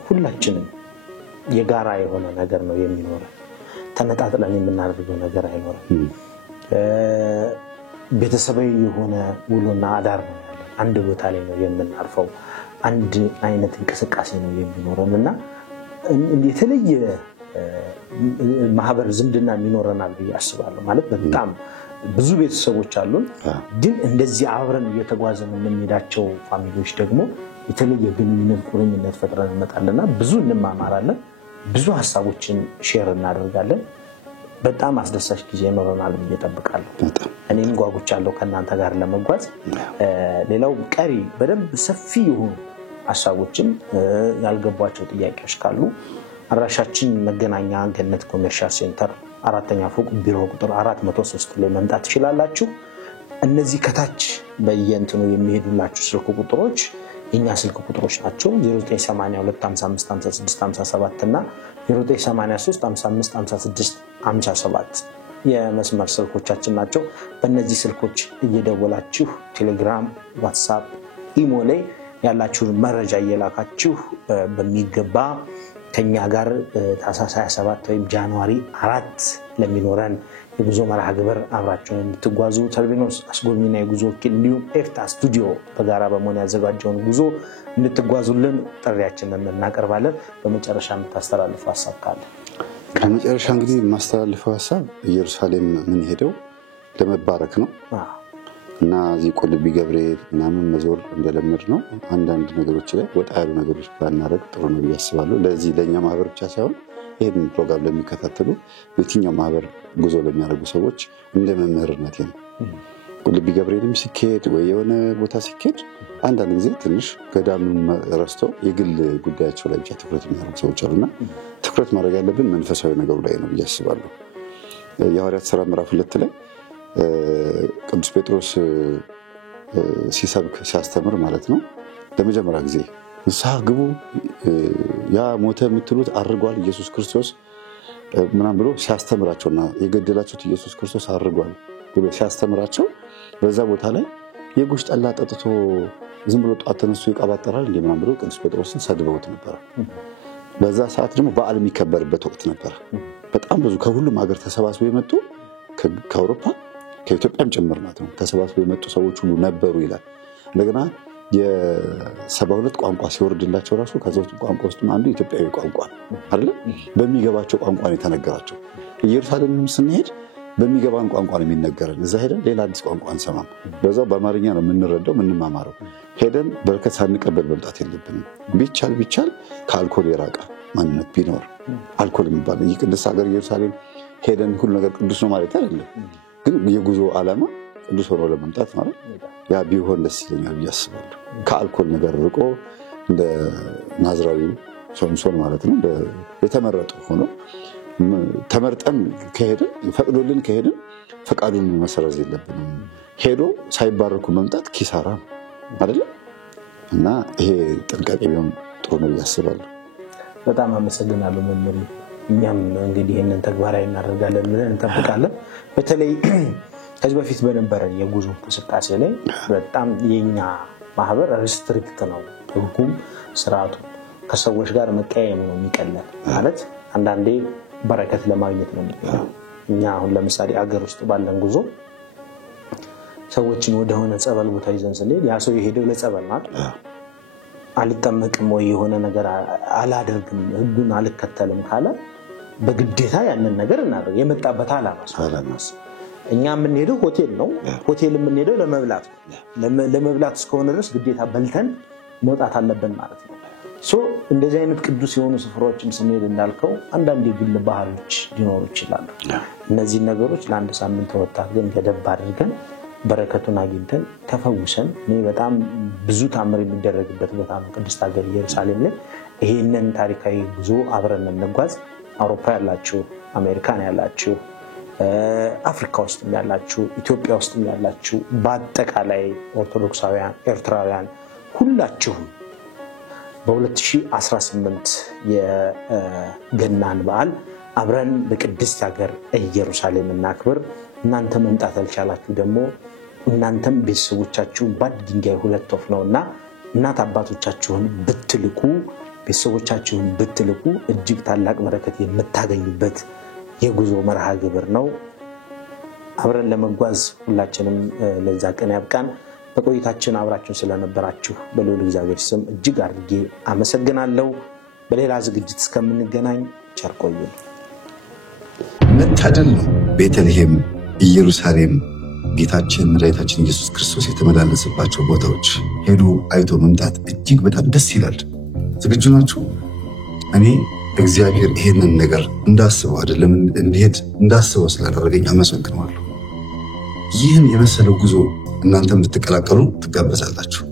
ሁላችንም የጋራ የሆነ ነገር ነው የሚኖረው። ተነጣጥለን የምናደርገው ነገር አይኖርም። ቤተሰባዊ የሆነ ውሎና አዳር ነው ያለው። አንድ ቦታ ላይ ነው የምናርፈው። አንድ አይነት እንቅስቃሴ ነው የሚኖረንና የተለየ ማህበር ዝምድና የሚኖረናል ብዬ አስባለሁ። ማለት በጣም ብዙ ቤተሰቦች አሉን፣ ግን እንደዚህ አብረን እየተጓዘን የምንሄዳቸው ፋሚሊዎች ደግሞ የተለየ ግንኙነት ቁርኝነት ፈጥረን እንመጣለንና ብዙ እንማማራለን፣ ብዙ ሀሳቦችን ሼር እናደርጋለን። በጣም አስደሳች ጊዜ ይኖረናል ብዬ እጠብቃለሁ። እኔም ጓጉቻለሁ ከእናንተ ጋር ለመጓዝ። ሌላው ቀሪ በደንብ ሰፊ የሆኑ ሀሳቦችን ያልገባቸው ጥያቄዎች ካሉ አድራሻችን መገናኛ ገነት ኮሜርሻል ሴንተር 4ኛ ፎቅ ቢሮ ቁጥር 403 ላይ መምጣት ትችላላችሁ። እነዚህ ከታች በየእንትኑ የሚሄዱላችሁ ስልክ ቁጥሮች የኛ ስልክ ቁጥሮች ናቸው። 0982555657 እና 0983555657 የመስመር ስልኮቻችን ናቸው። በእነዚህ ስልኮች እየደወላችሁ ቴሌግራም፣ ዋትስአፕ፣ ኢሞ ላይ ያላችሁን መረጃ እየላካችሁ በሚገባ ከኛ ጋር ታህሳስ 27 ወይም ጃንዋሪ 4 ለሚኖረን የጉዞ መርሃ ግብር አብራችሁን እንድትጓዙ ተርቢኖስ አስጎብኚና የጉዞ ወኪል እንዲሁም ኤፍታ ስቱዲዮ በጋራ በመሆን ያዘጋጀውን ጉዞ እንድትጓዙልን ጥሪያችንን እናቀርባለን። በመጨረሻ የምታስተላልፈው ሀሳብ ካለ? ከመጨረሻ እንግዲህ የማስተላልፈው ሀሳብ ኢየሩሳሌም ምን ሄደው ለመባረክ ነው እና እዚህ ቁልቢ ገብርኤል ምናምን መዞር እንደለመድ ነው። አንዳንድ ነገሮች ላይ ወጣ ያሉ ነገሮች ባናደርግ ጥሩ ነው ብዬ አስባለሁ። ለዚህ ለእኛ ማህበር ብቻ ሳይሆን ይህን ፕሮግራም ለሚከታተሉ የትኛው ማህበር ጉዞ ለሚያደርጉ ሰዎች እንደ መምህርነት ነው። ቁልቢ ገብርኤልም ሲኬድ ወይ የሆነ ቦታ ሲኬድ አንዳንድ ጊዜ ትንሽ ገዳምን ረስቶ የግል ጉዳያቸው ላይ ብቻ ትኩረት የሚያደርጉ ሰዎች አሉና ትኩረት ማድረግ ያለብን መንፈሳዊ ነገሩ ላይ ነው ብዬ አስባለሁ። የሐዋርያት ሥራ ምዕራፍ 2 ላይ ቅዱስ ጴጥሮስ ሲሰብክ ሲያስተምር ማለት ነው ለመጀመሪያ ጊዜ ንስሐ ግቡ፣ ያ ሞተ የምትሉት አርጓል ኢየሱስ ክርስቶስ ምናምን ብሎ ሲያስተምራቸውና የገደላችሁት ኢየሱስ ክርስቶስ አርጓል ብሎ ሲያስተምራቸው በዛ ቦታ ላይ የጉሽ ጠላ ጠጥቶ ዝም ብሎ ጧት ተነስቶ ይቀባጠራል እንደ ምናምን ብሎ ቅዱስ ጴጥሮስን ሰድበውት ነበር። በዛ ሰዓት ደግሞ በዓል የሚከበርበት ወቅት ነበር። በጣም ብዙ ከሁሉም ሀገር ተሰባስበው የመጡ ከአውሮፓ ከኢትዮጵያም ጭምር ማለት ነው ተሰባስበው የመጡ ሰዎች ሁሉ ነበሩ ይላል። እንደገና የ72 ቋንቋ ሲወርድላቸው ራሱ ከዛው ቋንቋ ውስጥ አንዱ ኢትዮጵያዊ ቋንቋ አይደል? በሚገባቸው ቋንቋ ነው የተነገራቸው። ኢየሩሳሌም ስንሄድ በሚገባን ቋንቋ ነው የሚነገረን። እዛ ሄደን ሌላ አዲስ ቋንቋ አንሰማም። በዛው በአማርኛ ነው የምንረዳው የምንማማረው። ሄደን በረከት ሳንቀበል መምጣት የለብንም። ቢቻል ከአልኮል የራቀ ማንነት ቢኖር አልኮል የሚባል የቅድስት ሀገር ኢየሩሳሌም ሄደን ሁሉ ነገር ቅዱስ ነው ማለት አይደለም። ግን የጉዞ ዓላማ ቅዱስ ሆኖ ለመምጣት ማለት ያ ቢሆን ደስ ይለኛል ብዬ አስባለሁ። ከአልኮል ነገር ርቆ እንደ ናዝራዊው ሶምሶን ማለት ነው የተመረጡ ሆኖ ተመርጠን ከሄድን ፈቅዶልን ከሄድን ፈቃዱን መሰረዝ የለብንም። ሄዶ ሳይባረኩ መምጣት ኪሳራ አይደለ? እና ይሄ ጥንቃቄ ቢሆን ጥሩ ነው ብዬ አስባለሁ። በጣም አመሰግናለሁ መምህር። እኛም እንግዲህ ይሄንን ተግባራዊ እናደርጋለን ብለን እንጠብቃለን። በተለይ ከዚህ በፊት በነበረን የጉዞ እንቅስቃሴ ላይ በጣም የኛ ማህበር ሪስትሪክት ነው። ህጉም ስርዓቱ ከሰዎች ጋር መቀያየም ነው የሚቀለን። ማለት አንዳንዴ በረከት ለማግኘት ነው የሚቀለው። እኛ አሁን ለምሳሌ አገር ውስጥ ባለን ጉዞ ሰዎችን ወደሆነ ጸበል ቦታ ይዘን ስንሄድ ያ ሰው የሄደው ለጸበል ነው። አልጠመቅም ወይ የሆነ ነገር አላደርግም ህጉን አልከተልም ካለ በግዴታ ያንን ነገር እናደርግ የመጣበት ዓላማ እኛ የምንሄደው ሆቴል ነው። ሆቴል የምንሄደው ለመብላት ነው። ለመብላት እስከሆነ ድረስ ግዴታ በልተን መውጣት አለብን ማለት ነው። እንደዚህ አይነት ቅዱስ የሆኑ ስፍራዎችን ስንሄድ እንዳልከው አንዳንድ የግል ባህሎች ሊኖሩ ይችላሉ። እነዚህ ነገሮች ለአንድ ሳምንት ወጣት ግን ገደብ አድርገን በረከቱን አግኝተን ተፈውሰን እኔ በጣም ብዙ ታምር የሚደረግበት ቦታ ነው ቅድስት ሀገር ኢየሩሳሌም ላይ። ይሄንን ታሪካዊ ጉዞ አብረን እንጓዝ። አውሮፓ ያላችሁ፣ አሜሪካን ያላችሁ፣ አፍሪካ ውስጥ ያላችሁ፣ ኢትዮጵያ ውስጥ ያላችሁ፣ በአጠቃላይ ኦርቶዶክሳውያን፣ ኤርትራውያን ሁላችሁም በ2018 የገናን በዓል አብረን በቅድስት ሀገር ኢየሩሳሌም እናክብር። እናንተ መምጣት አልቻላችሁ ደግሞ እናንተም ቤተሰቦቻችሁን በአንድ ድንጋይ ሁለት ወፍ ነውና እናት አባቶቻችሁን ብትልኩ ቤተሰቦቻችሁን ብትልኩ እጅግ ታላቅ በረከት የምታገኙበት የጉዞ መርሃ ግብር ነው። አብረን ለመጓዝ ሁላችንም ለዛ ቀን ያብቃን። በቆይታችን አብራችሁን ስለነበራችሁ በልዑል እግዚአብሔር ስም እጅግ አድርጌ አመሰግናለሁ። በሌላ ዝግጅት እስከምንገናኝ ቸር ቆዩ። መታደል ነው ቤተልሔም፣ ኢየሩሳሌም ጌታችን መድኃኒታችን ኢየሱስ ክርስቶስ የተመላለሰባቸው ቦታዎች ሄዱ አይቶ መምጣት እጅግ በጣም ደስ ይላል። ዝግጁ ናችሁ? እኔ እግዚአብሔር ይሄንን ነገር እንዳስበው አይደለም እንዲሄድ እንዳስበው ስላደረገኝ አመሰግናለሁ። ይህን የመሰለው ጉዞ እናንተም ብትቀላቀሉ ትጋበዛላችሁ።